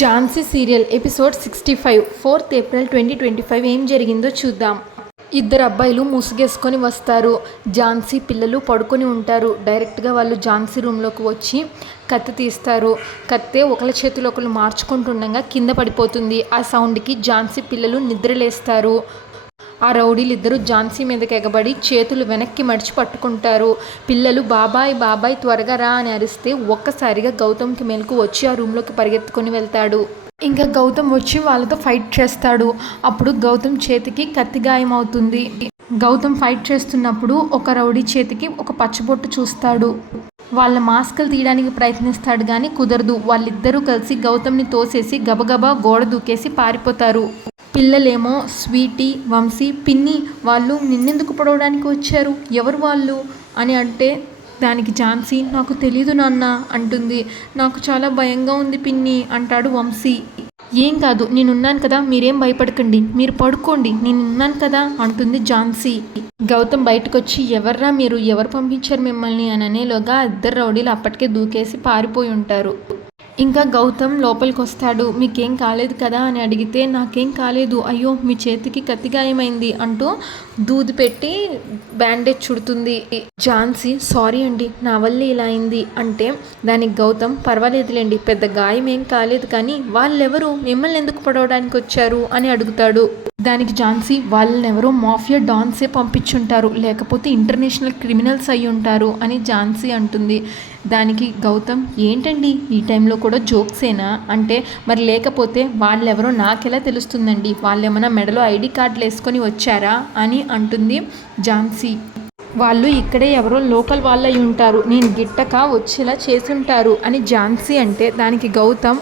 Jhansi serial episode sixty five fourth April twenty twenty five ఏం జరిగిందో చూద్దాం. ఇద్దరు అబ్బాయిలు ముసుగేసుకొని వస్తారు. ఝాన్సీ పిల్లలు పడుకొని ఉంటారు. డైరెక్ట్గా వాళ్ళు ఝాన్సీ రూమ్లోకి వచ్చి కత్తి తీస్తారు. కత్తే ఒకళ్ళ చేతిలో ఒకళ్ళు మార్చుకుంటుండగా కింద పడిపోతుంది. ఆ సౌండ్కి ఝాన్సీ పిల్లలు నిద్రలేస్తారు. ఆ రౌడీలు ఇద్దరు ఝాన్సీ మీదకి ఎగబడి చేతులు వెనక్కి మడిచి పట్టుకుంటారు. పిల్లలు బాబాయ్ బాబాయ్ త్వరగా రా అని అరిస్తే ఒక్కసారిగా గౌతమ్కి మెలకు వచ్చి ఆ రూమ్లోకి పరిగెత్తుకొని వెళ్తాడు. ఇంకా గౌతమ్ వచ్చి వాళ్ళతో ఫైట్ చేస్తాడు. అప్పుడు గౌతమ్ చేతికి కత్తి గాయం అవుతుంది. గౌతమ్ ఫైట్ చేస్తున్నప్పుడు ఒక రౌడీ చేతికి ఒక పచ్చబొట్టు చూస్తాడు. వాళ్ళ మాస్కులు తీయడానికి ప్రయత్నిస్తాడు కానీ కుదరదు. వాళ్ళిద్దరూ కలిసి గౌతమ్ని తోసేసి గబగబా గోడ దూకేసి పారిపోతారు. పిల్లలేమో స్వీటీ వంశీ పిన్ని వాళ్ళు నిన్నెందుకు పడవడానికి వచ్చారు? ఎవరు వాళ్ళు? అని అంటే దానికి ఝాన్సీ నాకు తెలీదు నాన్న అంటుంది. నాకు చాలా భయంగా ఉంది పిన్ని అంటాడు వంశీ. ఏం కాదు నేనున్నాను కదా మీరేం భయపడకండి. మీరు పడుకోండి నేనున్నాను కదా అంటుంది ఝాన్సీ. గౌతమ్ బయటకు వచ్చి ఎవర్రా మీరు? ఎవరు పంపించారు మిమ్మల్ని? అని అనేలోగా ఇద్దరు రౌడీలు అప్పటికే దూకేసి పారిపోయి ఉంటారు. ఇంకా గౌతమ్ లోపలికి వస్తాడు మీకేం కాలేదు కదా? అని అడిగితే నాకేం కాలేదు. అయ్యో మీ చేతికి కత్తి గాయమైంది అంటూ దూది పెట్టి బ్యాండేజ్ చుడుతుంది. ఝాన్సీ సారీ అండి నా వల్ల ఇలా అయింది అంటే దానికి గౌతమ్ పర్వాలేదులేండి పెద్ద గాయం ఏం కాలేదు కానీ వాళ్ళెవరు? మిమ్మల్ని ఎందుకు పడవడానికి వచ్చారు? అని అడుగుతాడు. దానికి ఝాన్సీ వాళ్ళని ఎవరో మాఫియా డాన్సే పంపించుంటారు లేకపోతే ఇంటర్నేషనల్ క్రిమినల్స్ అయి ఉంటారు అని ఝాన్సీ అంటుంది. దానికి గౌతమ్ ఏంటండి? ఈ టైంలో కూడా జోక్సేనా? అంటే మరి లేకపోతే వాళ్ళెవరో నాకెలా తెలుస్తుందండి? వాళ్ళు ఏమైనా మెడలో ఐడి కార్డులు వేసుకొని వచ్చారా? అని అంటుంది ఝాన్సీ. వాళ్ళు ఇక్కడే ఎవరో లోకల్ వాళ్ళు అయి ఉంటారు. నేను గిట్టక వచ్చేలా చేసుంటారు అని ఝాన్సీ అంటే దానికి గౌతమ్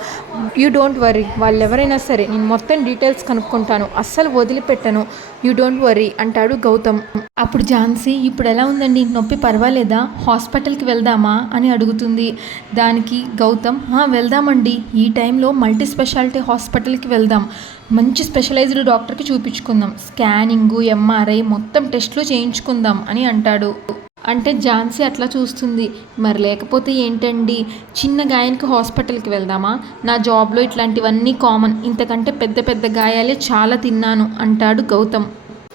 యూ డోంట్ వరీ వాళ్ళు ఎవరైనా సరే నేను మొత్తం డీటెయిల్స్ కనుక్కుంటాను. అస్సలు వదిలిపెట్టను. యూ డోంట్ వరీ అంటాడు గౌతమ్. అప్పుడు ఝాన్సీ ఇప్పుడు ఎలా ఉందండి? నొప్పి పర్వాలేదా? హాస్పిటల్కి వెళ్దామా? అని అడుగుతుంది. దానికి గౌతమ్ వెళ్దామండి. ఈ టైంలో మల్టీ స్పెషాలిటీ హాస్పిటల్కి వెళ్దాం. మంచి స్పెషలైజ్డ్ డాక్టర్కి చూపించుకుందాం. స్కానింగు ఎంఆర్ఐ మొత్తం టెస్ట్లు చేయించుకుందాం అని అంటాడు. అంటే ఝాన్సీ అట్లా చూస్తుంది. మరి లేకపోతే ఏంటండి? చిన్న గాయానికి హాస్పిటల్కి వెళ్దామా? నా జాబ్లో ఇట్లాంటివన్నీ కామన్. ఇంతకంటే పెద్ద పెద్ద గాయాలే చాలా తిన్నాను అంటాడు గౌతమ్.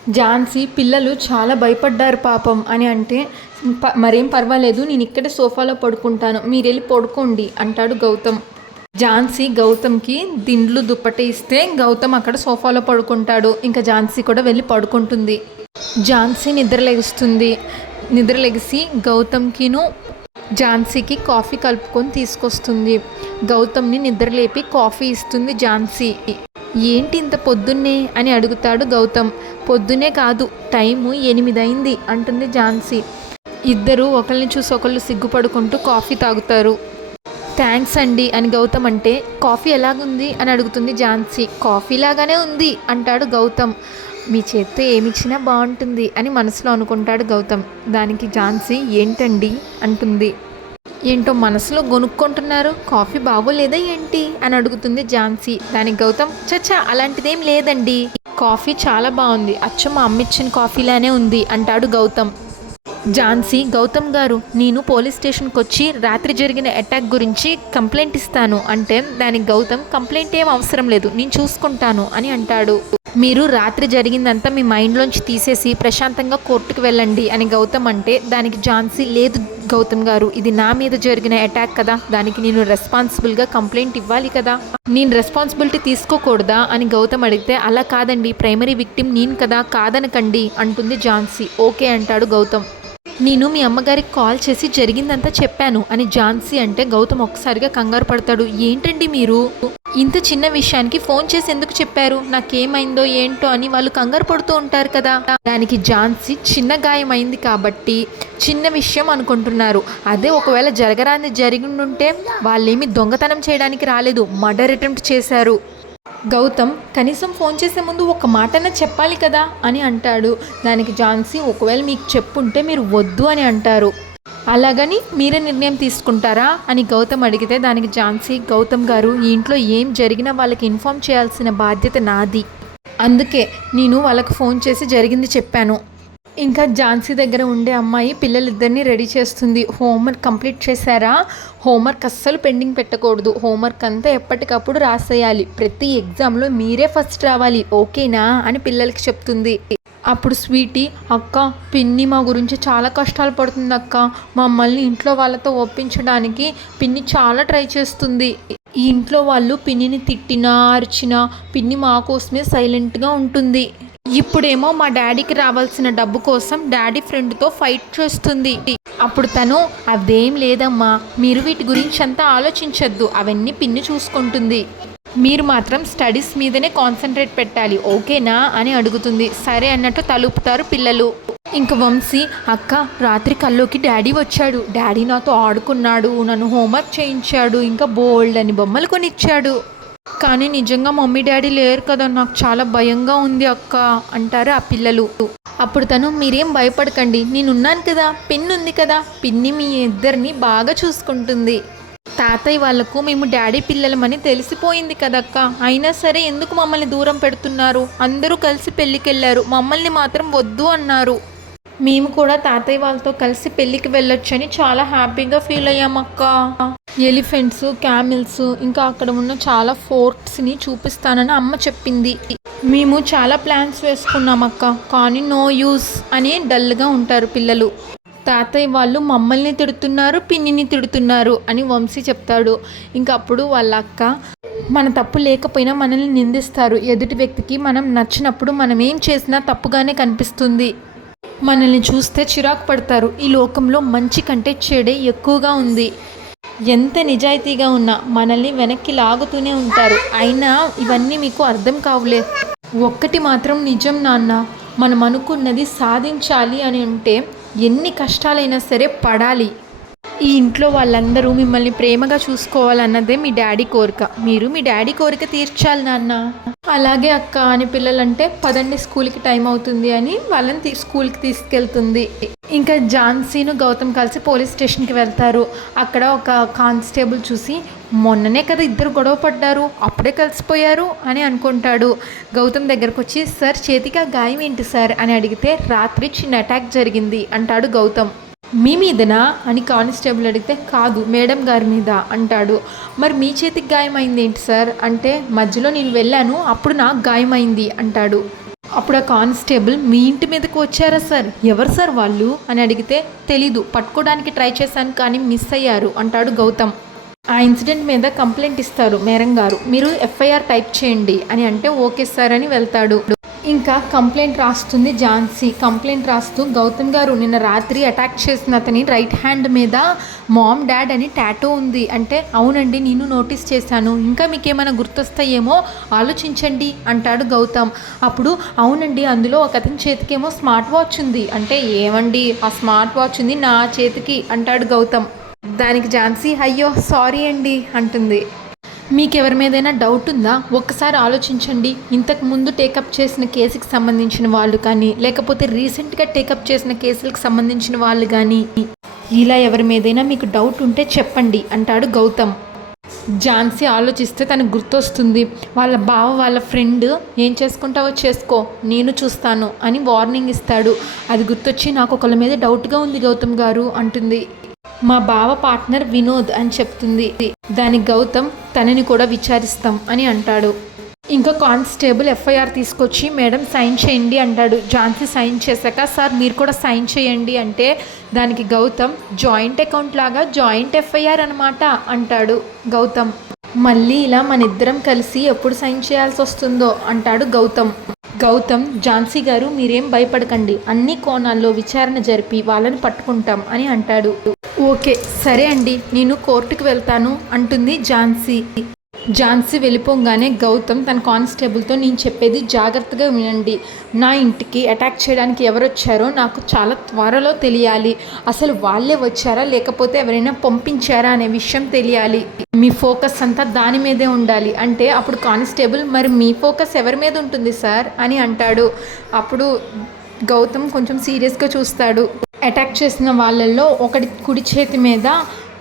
ఝాన్సీ పిల్లలు చాలా భయపడ్డారు పాపం అని అంటే "ప- మరేం పర్వాలేదు నేను ఇక్కడే సోఫాలో పడుకుంటాను. మీరు వెళ్ళి పడుకోండి అంటాడు గౌతమ్. ఝాన్సీ గౌతమ్కి దిండ్లు దుప్పటి ఇస్తే గౌతమ్ అక్కడ సోఫాలో పడుకుంటాడు. ఇంకా ఝాన్సీ కూడా వెళ్ళి పడుకుంటుంది. ఝాన్సీ నిద్రలేగుస్తుంది లెగుస్తుంది గౌతమ్కిను ఝాన్సీకి కాఫీ కలుపుకొని తీసుకొస్తుంది. గౌతమ్ని నిద్రలేపి కాఫీ ఇస్తుంది ఝాన్సీ. ఏంటి ఇంత పొద్దున్నే? అని అడుగుతాడు గౌతమ్. పొద్దునే కాదు టైము ఎనిమిది అయింది అంటుంది ఝాన్సీ. ఇద్దరు ఒకరిని చూసి ఒకళ్ళు సిగ్గుపడుకుంటూ కాఫీ తాగుతారు. థ్యాంక్స్ అండి అని గౌతమ్ అంటే కాఫీ ఎలాగుంది? అని అడుగుతుంది ఝాన్సీ. కాఫీ లాగానే ఉంది అంటాడు గౌతమ్. మీ చేత్తో ఏమిచ్చినా బాగుంటుంది అని మనసులో అనుకుంటాడు గౌతమ్. దానికి ఝాన్సీ ఏంటండి? అంటుంది. ఏంటో మనసులో గొనుక్కుంటున్నారు. కాఫీ బాగోలేదా ఏంటి? అని అడుగుతుంది ఝాన్సీ. దానికి గౌతమ్ చచ్చా అలాంటిదేం లేదండి. కాఫీ చాలా బాగుంది. అచ్చం మా అమ్మిచ్చిన కాఫీలానే ఉంది అంటాడు గౌతమ్. ఝాన్సీ గౌతమ్ గారు నేను పోలీస్ స్టేషన్కి వచ్చి రాత్రి జరిగిన అటాక్ గురించి కంప్లైంట్ ఇస్తాను అంటే దానికి గౌతమ్ కంప్లైంట్ ఏం అవసరం లేదు నేను చూసుకుంటాను అని అంటాడు. మీరు రాత్రి జరిగిందంతా మీ మైండ్లోంచి తీసేసి ప్రశాంతంగా కోర్టుకు వెళ్ళండి అని గౌతమ్ అంటే దానికి ఝాన్సీ లేదు గౌతమ్ గారు ఇది నా మీద జరిగిన అటాక్ కదా దానికి నేను రెస్పాన్సిబుల్గా కంప్లైంట్ ఇవ్వాలి కదా. నేను రెస్పాన్సిబిలిటీ తీసుకోకూడదా అని గౌతమ్ అడిగితే అలా కాదండి ప్రైమరీ విక్టిమ్ నేను కదా కాదనకండి అంటుంది ఝాన్సీ. ఓకే అంటాడు గౌతమ్. నేను మీ అమ్మగారికి కాల్ చేసి జరిగిందంతా చెప్పాను అని ఝాన్సీ అంటే గౌతమ్ ఒక్కసారిగా కంగారు పడతాడు. ఏంటండి మీరు? ఇంత చిన్న విషయానికి ఫోన్ చేసి ఎందుకు చెప్పారు? నాకేమైందో ఏంటో అని వాళ్ళు కంగారు పడుతూ ఉంటారు కదా. దానికి ఝాన్సీ చిన్న గాయం అయింది కాబట్టి చిన్న విషయం అనుకుంటున్నారు. అదే ఒకవేళ జరగరాని జరిగి ఉంటే వాళ్ళేమి దొంగతనం చేయడానికి రాలేదు. మర్డర్ అటెంప్ట్ చేశారు. గౌతమ్ కనీసం ఫోన్ చేసే ముందు ఒక మాటన చెప్పాలి కదా అని అంటాడు. దానికి ఝాన్సీ ఒకవేళ మీకు చెప్పుంటే మీరు వద్దు అని అంటారు. అలాగని మీరే నిర్ణయం తీసుకుంటారా? అని గౌతమ్ అడిగితే దానికి ఝాన్సీ గౌతమ్ గారు ఈ ఇంట్లో ఏం జరిగినా వాళ్ళకి ఇన్ఫామ్ చేయాల్సిన బాధ్యత నాది. అందుకే నేను వాళ్ళకి ఫోన్ చేసి జరిగింది చెప్పాను. ఇంకా ఝాన్సీ దగ్గర ఉండే అమ్మాయి పిల్లలిద్దరిని రెడీ చేస్తుంది. హోంవర్క్ కంప్లీట్ చేశారా? హోంవర్క్ అస్సలు పెండింగ్ పెట్టకూడదు. హోంవర్క్ అంతా ఎప్పటికప్పుడు రాసేయాలి. ప్రతి ఎగ్జామ్లో మీరే ఫస్ట్ రావాలి. ఓకేనా? అని పిల్లలకి చెప్తుంది. అప్పుడు స్వీటీ అక్క పిన్ని మా గురించి చాలా కష్టాలు పడుతుంది అక్క. మమ్మల్ని ఇంట్లో వాళ్ళతో ఒప్పించడానికి పిన్ని చాలా ట్రై చేస్తుంది. ఈ ఇంట్లో వాళ్ళు పిన్నిని తిట్టినా అరిచినా పిన్ని మా కోసమే సైలెంట్గా ఉంటుంది. ఇప్పుడేమో మా డాడీకి రావాల్సిన డబ్బు కోసం డాడీ ఫ్రెండ్తో ఫైట్ చేస్తుంది. అప్పుడు తను అదేం లేదమ్మా మీరు వీటి గురించి అంతా ఆలోచించొద్దు అవన్నీ పిన్ని చూసుకుంటుంది. మీరు మాత్రం స్టడీస్ మీదనే కాన్సన్ట్రేట్ పెట్టాలి ఓకేనా? అని అడుగుతుంది. సరే అన్నట్టు తలుపుతారు పిల్లలు. ఇంక వంశీ అక్క రాత్రి కల్లోకి డాడీ వచ్చాడు. డాడీ నాతో ఆడుకున్నాడు నన్ను హోంవర్క్ చేయించాడు ఇంకా బోల్డ్ అని బొమ్మలు కొనిచ్చాడు. కానీ నిజంగా మమ్మీ డాడీ లేరు కదా నాకు చాలా భయంగా ఉంది అక్క అంటారు ఆ పిల్లలు. అప్పుడు తను మీరేం భయపడకండి నేనున్నాను కదా పిన్ ఉంది కదా పిన్ని మీ ఇద్దరిని బాగా చూసుకుంటుంది. తాతయ్య వాళ్ళకు మేము డాడీ పిల్లలమని తెలిసిపోయింది కదక్క అయినా సరే ఎందుకు మమ్మల్ని దూరం పెడుతున్నారు? అందరూ కలిసి పెళ్ళికెళ్ళారు మమ్మల్ని మాత్రం వద్దు అన్నారు. మేము కూడా తాతయ్య వాళ్ళతో కలిసి పెళ్ళికి వెళ్ళొచ్చని చాలా హ్యాపీగా ఫీల్ అయ్యామక్క. ఎలిఫెంట్స్ క్యామిల్స్ ఇంకా అక్కడ ఉన్న చాలా ఫోర్ట్స్ని చూపిస్తానని అమ్మ చెప్పింది. మేము చాలా ప్లాన్స్ వేసుకున్నామక్క కానీ నో యూస్ అని డల్గా ఉంటారు పిల్లలు. తాతయ్య వాళ్ళు మమ్మల్ని తిడుతున్నారు పిన్నిని తిడుతున్నారు అని వంశీ చెప్తాడు. ఇంకా అప్పుడు వాళ్ళ అక్క మన తప్పు లేకపోయినా మనల్ని నిందిస్తారు. ఎదుటి వ్యక్తికి మనం నచ్చినప్పుడు మనం ఏం చేసినా తప్పుగానే కనిపిస్తుంది. మనల్ని చూస్తే చిరాకు పడతారు. ఈ లోకంలో మంచి కంటే చెడే ఎక్కువగా ఉంది. ఎంత నిజాయితీగా ఉన్నా మనల్ని వెనక్కి లాగుతూనే ఉంటారు. అయినా ఇవన్నీ మీకు అర్థం కావులే. ఒక్కటి మాత్రం నిజం నాన్న మనం అనుకున్నది సాధించాలి అని ఉంటే ఎన్ని కష్టాలైనా సరే పడాలి. ఈ ఇంట్లో వాళ్ళందరూ మిమ్మల్ని ప్రేమగా చూసుకోవాలన్నదే మీ డాడీ కోరిక. మీరు మీ డాడీ కోరిక తీర్చాలి నాన్న. అలాగే అక్క అని పిల్లలంటే పదండి స్కూల్కి టైం అవుతుంది అని వాళ్ళని తీ- స్కూల్కి తీసుకెళ్తుంది. ఇంకా ఝాన్సీను గౌతమ్ కలిసి పోలీస్ స్టేషన్కి వెళ్తారు. అక్కడ ఒక కానిస్టేబుల్ చూసి మొన్ననే కదా ఇద్దరు గొడవ పడ్డారు అప్పుడే కలిసిపోయారు అని అనుకుంటాడు. గౌతమ్ దగ్గరకు వచ్చి సార్ చేతికి ఆ గాయం ఏంటి సార్? అని అడిగితే రాత్రి చిన్న అటాక్ జరిగింది అంటాడు గౌతమ్. మీ మీదనా అని కానిస్టేబుల్ అడిగితే కాదు మేడం గారి మీద అంటాడు. మరి మీ చేతికి గాయమైంది ఏంటి సార్? అంటే మధ్యలో నేను వెళ్ళాను అప్పుడు నాకు గాయమైంది అంటాడు. అప్పుడు ఆ కానిస్టేబుల్ మీ ఇంటి మీదకి వచ్చారా సార్? ఎవరు సార్ వాళ్ళు? అని అడిగితే తెలీదు పట్టుకోవడానికి ట్రై చేశాను కానీ మిస్ అయ్యారు అంటాడు గౌతమ్. ఆ ఇన్సిడెంట్ మీద కంప్లైంట్ ఇస్తారు మేరం గారు మీరు ఎఫ్ఐఆర్ టైప్ చేయండి అని అంటే ఓకే సార్ అని వెళ్తాడు. ఇంకా కంప్లైంట్ రాస్తుంది ఝాన్సీ. కంప్లైంట్ రాస్తూ గౌతమ్ గారు నిన్న రాత్రి అటాక్ చేసిన అతని రైట్ హ్యాండ్ మీద మామ్ డాడ్ అని టాటో ఉంది. అంటే అవునండి నేను నోటీస్ చేశాను. ఇంకా మీకేమైనా గుర్తొస్తాయేమో ఆలోచించండి అంటాడు గౌతమ్. అప్పుడు అవునండి అందులో ఒక అతని చేతికేమో స్మార్ట్ వాచ్ ఉంది. అంటే ఏమండి ఆ స్మార్ట్ వాచ్ ఉంది నా చేతికి అంటాడు గౌతమ్. దానికి ఝాన్సీ అయ్యో సారీ అండి అంటుంది. మీకు ఎవరి మీదైనా డౌట్ ఉందా? ఒక్కసారి ఆలోచించండి. ఇంతకు ముందు టేకప్ చేసిన కేసుకి సంబంధించిన వాళ్ళు కానీ లేకపోతే రీసెంట్గా టేకప్ చేసిన కేసులకు సంబంధించిన వాళ్ళు కానీ ఇలా ఎవరి మీదైనా మీకు డౌట్ ఉంటే చెప్పండి అంటాడు గౌతమ్. ఝాన్సీ ఆలోచిస్తే తనకు గుర్తొస్తుంది వాళ్ళ బావ వాళ్ళ ఫ్రెండ్ ఏం చేసుకుంటావో చేసుకో నేను చూస్తాను అని వార్నింగ్ ఇస్తాడు. అది గుర్తొచ్చి నాకు ఒకళ్ళ మీద డౌట్గా ఉంది గౌతమ్ గారు అంటుంది. మా బావ పార్ట్నర్ వినోద్ అని చెప్తుంది. దానికి గౌతమ్ తనని కూడా విచారిస్తాం అని అంటాడు. ఇంకా కానిస్టేబుల్ ఎఫ్ఐఆర్ తీసుకొచ్చి మేడం సైన్ చేయండి అంటాడు. ఝాన్సీ సైన్ చేశాక సార్ మీరు కూడా సైన్ చేయండి అంటే దానికి గౌతమ్ జాయింట్ అకౌంట్ లాగా జాయింట్ ఎఫ్ఐఆర్ అనమాట అంటాడు గౌతమ్. మళ్ళీ ఇలా మన ఇద్దరం కలిసి ఎప్పుడు సైన్ చేయాల్సి వస్తుందో అంటాడు గౌతమ్. గౌతమ్ ఝాన్సీ గారు మీరేం భయపడకండి. అన్ని కోణాల్లో విచారణ జరిపి వాళ్ళని పట్టుకుంటాం అని అంటాడు. ఓకే సరే అండి. నేను కోర్టుకు వెళ్తాను అంటుంది ఝాన్సీ. ఝాన్సీ వెళ్ళిపోగానే గౌతమ్ తన కానిస్టేబుల్తో నేను చెప్పేది జాగ్రత్తగా వినండి. నా ఇంటికి అటాక్ చేయడానికి ఎవరు వచ్చారో నాకు చాలా త్వరలో తెలియాలి. అసలు వాళ్ళే వచ్చారా? లేకపోతే ఎవరైనా పంపించారా? అనే విషయం తెలియాలి. మీ ఫోకస్ అంతా దాని మీదే ఉండాలి. అంటే అప్పుడు కానిస్టేబుల్ మరి మీ ఫోకస్ ఎవరి మీద ఉంటుంది సార్? అని అంటాడు. అప్పుడు గౌతమ్ కొంచెం సీరియస్గా చూస్తాడు. అటాక్ చేసిన వాళ్ళల్లో ఒకటి కుడి చేతి మీద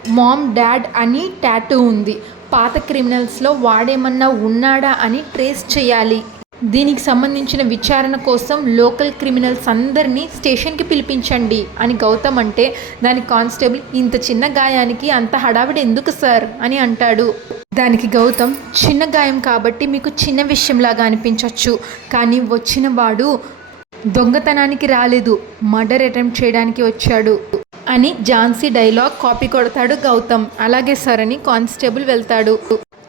మామ్ డాడ్ అని టాటూ ఉంది. పాత క్రిమినల్స్లో వాడేమన్నా ఉన్నాడా అని ట్రేస్ చేయాలి. దీనికి సంబంధించిన విచారణ కోసం లోకల్ క్రిమినల్స్ అందరినీ స్టేషన్కి పిలిపించండి అని గౌతమ్ అంటే దాని కానిస్టేబుల్ ఇంత చిన్న గాయానికి అంత హడావిడి ఎందుకు సార్? అని అంటాడు. దానికి గౌతమ్ చిన్న గాయం కాబట్టి మీకు చిన్న విషయంలాగా అనిపించవచ్చు కానీ వచ్చిన వాడు దొంగతనానికి రాలేదు మర్డర్ అటెంప్ట్ చేయడానికి వచ్చాడు అని ఝాన్సీ డైలాగ్ కాపీ కొడతాడు గౌతమ్. అలాగే సార్ అని కానిస్టేబుల్ వెళ్తాడు.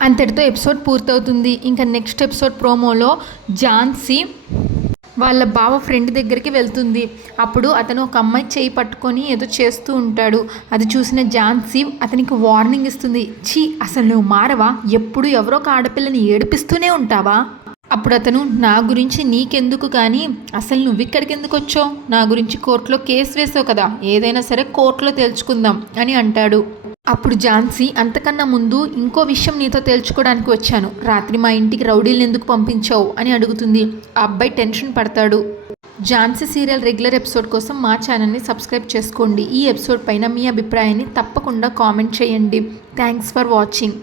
అంతటితో ఎపిసోడ్ పూర్తవుతుంది. ఇంకా నెక్స్ట్ ఎపిసోడ్ ప్రోమోలో ఝాన్సీ వాళ్ళ బావ ఫ్రెండ్ దగ్గరికి వెళ్తుంది. అప్పుడు అతను ఒక అమ్మాయి చేయి పట్టుకొని ఏదో చేస్తూ ఉంటాడు. అది చూసిన ఝాన్సీ అతనికి వార్నింగ్ ఇస్తుంది. ఛీ అసలు నువ్వు మారవా? ఎప్పుడు ఎవరో ఒక ఆడపిల్లని ఏడిపిస్తూనే ఉంటావా? అప్పుడు అతను నా గురించి నీకెందుకు కానీ అసలు నువ్వు ఇక్కడికి ఎందుకు వచ్చావు? నా గురించి కోర్టులో కేసు వేసావు కదా. ఏదైనా సరే కోర్టులో తేల్చుకుందాం అని అంటాడు. అప్పుడు ఝాన్సీ అంతకన్నా ముందు ఇంకో విషయం నీతో తేల్చుకోవడానికి వచ్చాను. రాత్రి మా ఇంటికి రౌడీలు ఎందుకు పంపించావు అని అడుగుతుంది. ఆ అబ్బాయి టెన్షన్ పడతాడు. ఝాన్సీ సీరియల్ రెగ్యులర్ ఎపిసోడ్ కోసం మా ఛానల్ని సబ్స్క్రైబ్ చేసుకోండి. ఈ ఎపిసోడ్ పైన మీ అభిప్రాయాన్ని తప్పకుండా కామెంట్ చేయండి. Thanks for watching.